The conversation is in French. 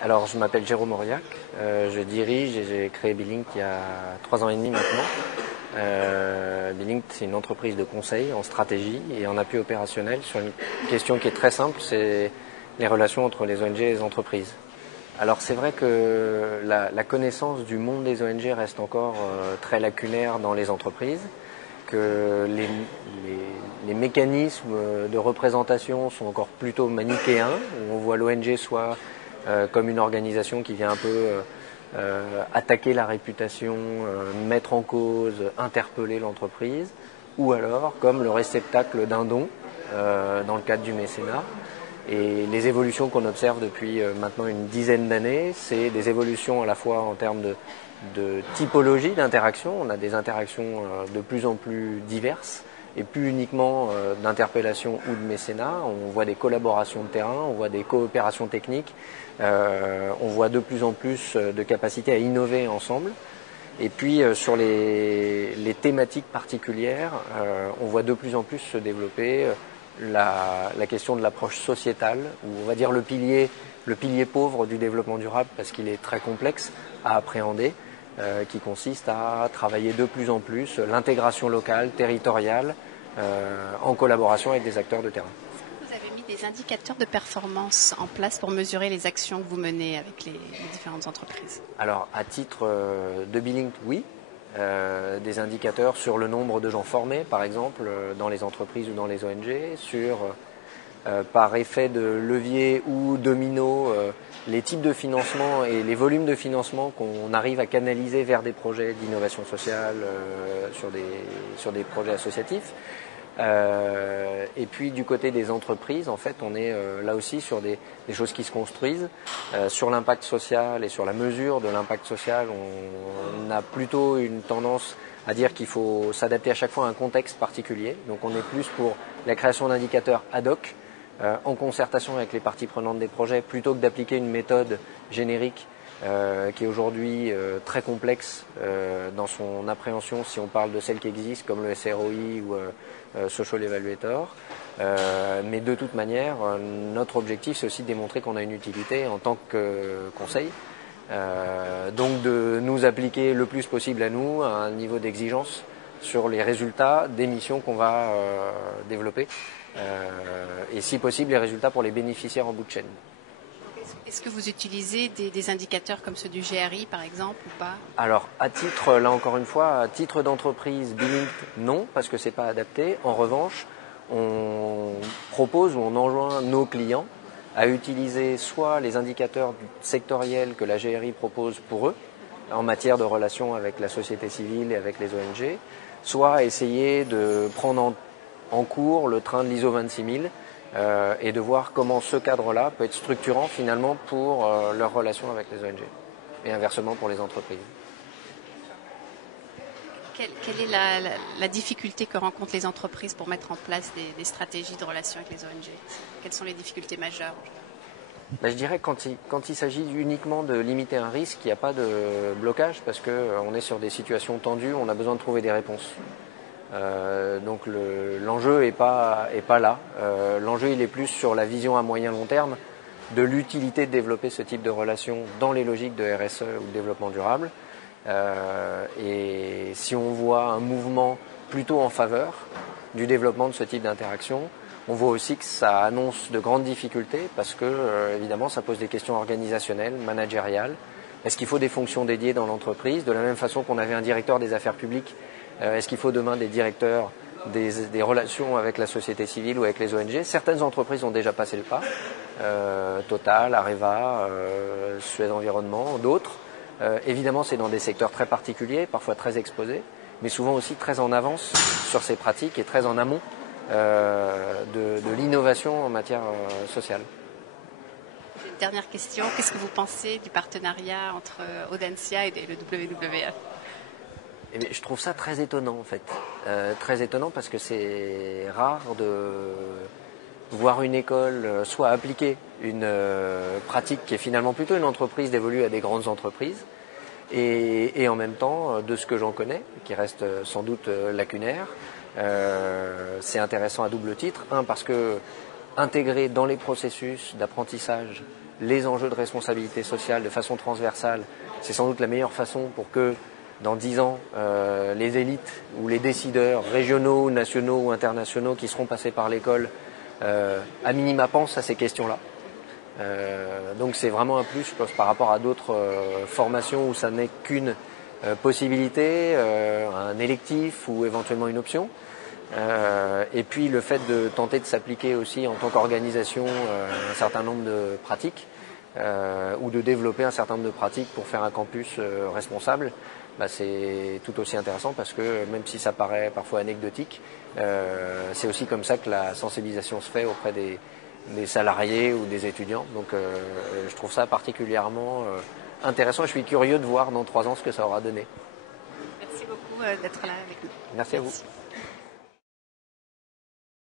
Alors, je m'appelle Jérôme Auriac, je dirige et j'ai créé Bilink il y a 3 ans et demi maintenant. Bilink, c'est une entreprise de conseil en stratégie et en appui opérationnel sur une question qui est très simple, c'est les relations entre les ONG et les entreprises. Alors, c'est vrai que la connaissance du monde des ONG reste encore très lacunaire dans les entreprises, que les mécanismes de représentation sont encore plutôt manichéens, où on voit l'ONG soit comme une organisation qui vient un peu attaquer la réputation, mettre en cause, interpeller l'entreprise, ou alors comme le réceptacle d'un don dans le cadre du mécénat. Et les évolutions qu'on observe depuis maintenant une dizaine d'années, c'est des évolutions à la fois en termes de typologie d'interaction. On a des interactions de plus en plus diverses et plus uniquement d'interpellation ou de mécénat. On voit des collaborations de terrain, on voit des coopérations techniques, on voit de plus en plus de capacité à innover ensemble. Et puis sur les thématiques particulières, on voit de plus en plus se développer la question de l'approche sociétale, ou on va dire le pilier pauvre du développement durable, parce qu'il est très complexe à appréhender, qui consiste à travailler de plus en plus l'intégration locale, territoriale, en collaboration avec des acteurs de terrain. Vous avez mis des indicateurs de performance en place pour mesurer les actions que vous menez avec les différentes entreprises? Alors, à titre de Bilink, oui. Des indicateurs sur le nombre de gens formés, par exemple, dans les entreprises ou dans les ONG, sur, par effet de levier ou domino, les types de financement et les volumes de financement qu'on arrive à canaliser vers des projets d'innovation sociale, sur des projets associatifs. Et puis du côté des entreprises, en fait, on est là aussi sur des choses qui se construisent. Sur l'impact social et sur la mesure de l'impact social, on a plutôt une tendance à dire qu'il faut s'adapter à chaque fois à un contexte particulier. Donc on est plus pour la création d'indicateurs ad hoc, en concertation avec les parties prenantes des projets, plutôt que d'appliquer une méthode générique qui est aujourd'hui très complexe dans son appréhension, si on parle de celles qui existent comme le SROI ou Social Evaluator. Mais de toute manière, notre objectif, c'est aussi de démontrer qu'on a une utilité en tant que conseil. Donc de nous appliquer le plus possible à nous, à un niveau d'exigence sur les résultats des missions qu'on va développer. Et si possible, les résultats pour les bénéficiaires en bout de chaîne. Est-ce que vous utilisez des indicateurs comme ceux du GRI, par exemple, ou pas? Alors, à titre, là encore une fois, à titre d'entreprise, Bilink, non, parce que ce n'est pas adapté. En revanche, on propose ou on enjoint nos clients à utiliser soit les indicateurs sectoriels que la GRI propose pour eux, en matière de relations avec la société civile et avec les ONG, soit essayer de prendre en cours le train de l'ISO 26000, et de voir comment ce cadre-là peut être structurant finalement pour leurs relations avec les ONG et inversement pour les entreprises. Quelle est la difficulté que rencontrent les entreprises pour mettre en place des stratégies de relations avec les ONG? Quelles sont les difficultés majeures? Je dirais que quand il s'agit uniquement de limiter un risque, il n'y a pas de blocage parce qu'on est sur des situations tendues, on a besoin de trouver des réponses. Donc l'enjeu n'est pas là. L'enjeu il est plus sur la vision à moyen long terme de l'utilité de développer ce type de relations dans les logiques de RSE ou de développement durable. Et si on voit un mouvement plutôt en faveur du développement de ce type d'interaction, on voit aussi que ça annonce de grandes difficultés parce que évidemment ça pose des questions organisationnelles, managériales. Est-ce qu'il faut des fonctions dédiées dans l'entreprise? De la même façon qu'on avait un directeur des affaires publiques, est-ce qu'il faut demain des directeurs des relations avec la société civile ou avec les ONG? Certaines entreprises ont déjà passé le pas, Total, Areva, Suez Environnement, d'autres. Évidemment, c'est dans des secteurs très particuliers, parfois très exposés, mais souvent aussi très en avance sur ces pratiques et très en amont de l'innovation en matière sociale. Une dernière question, qu'est-ce que vous pensez du partenariat entre Audencia et le WWF? Eh bien, je trouve ça très étonnant en fait. Très étonnant parce que c'est rare de voir une école soit appliquer une pratique qui est finalement plutôt une entreprise dévolue à des grandes entreprises et en même temps, de ce que j'en connais, qui reste sans doute lacunaire, c'est intéressant à double titre. Un, parce que intégrer dans les processus d'apprentissage les enjeux de responsabilité sociale de façon transversale, c'est sans doute la meilleure façon pour que dans 10 ans, les élites ou les décideurs régionaux, nationaux ou internationaux qui seront passés par l'école, à minima pensent à ces questions-là. Donc c'est vraiment un plus, je pense, par rapport à d'autres formations où ça n'est qu'une possibilité, un électif ou éventuellement une option. Et puis le fait de tenter de s'appliquer aussi en tant qu'organisation un certain nombre de pratiques ou de développer un certain nombre de pratiques pour faire un campus responsable, c'est tout aussi intéressant parce que même si ça paraît parfois anecdotique, c'est aussi comme ça que la sensibilisation se fait auprès des salariés ou des étudiants. Donc je trouve ça particulièrement intéressant et je suis curieux de voir dans 3 ans ce que ça aura donné. Merci beaucoup d'être là avec nous. Merci à vous.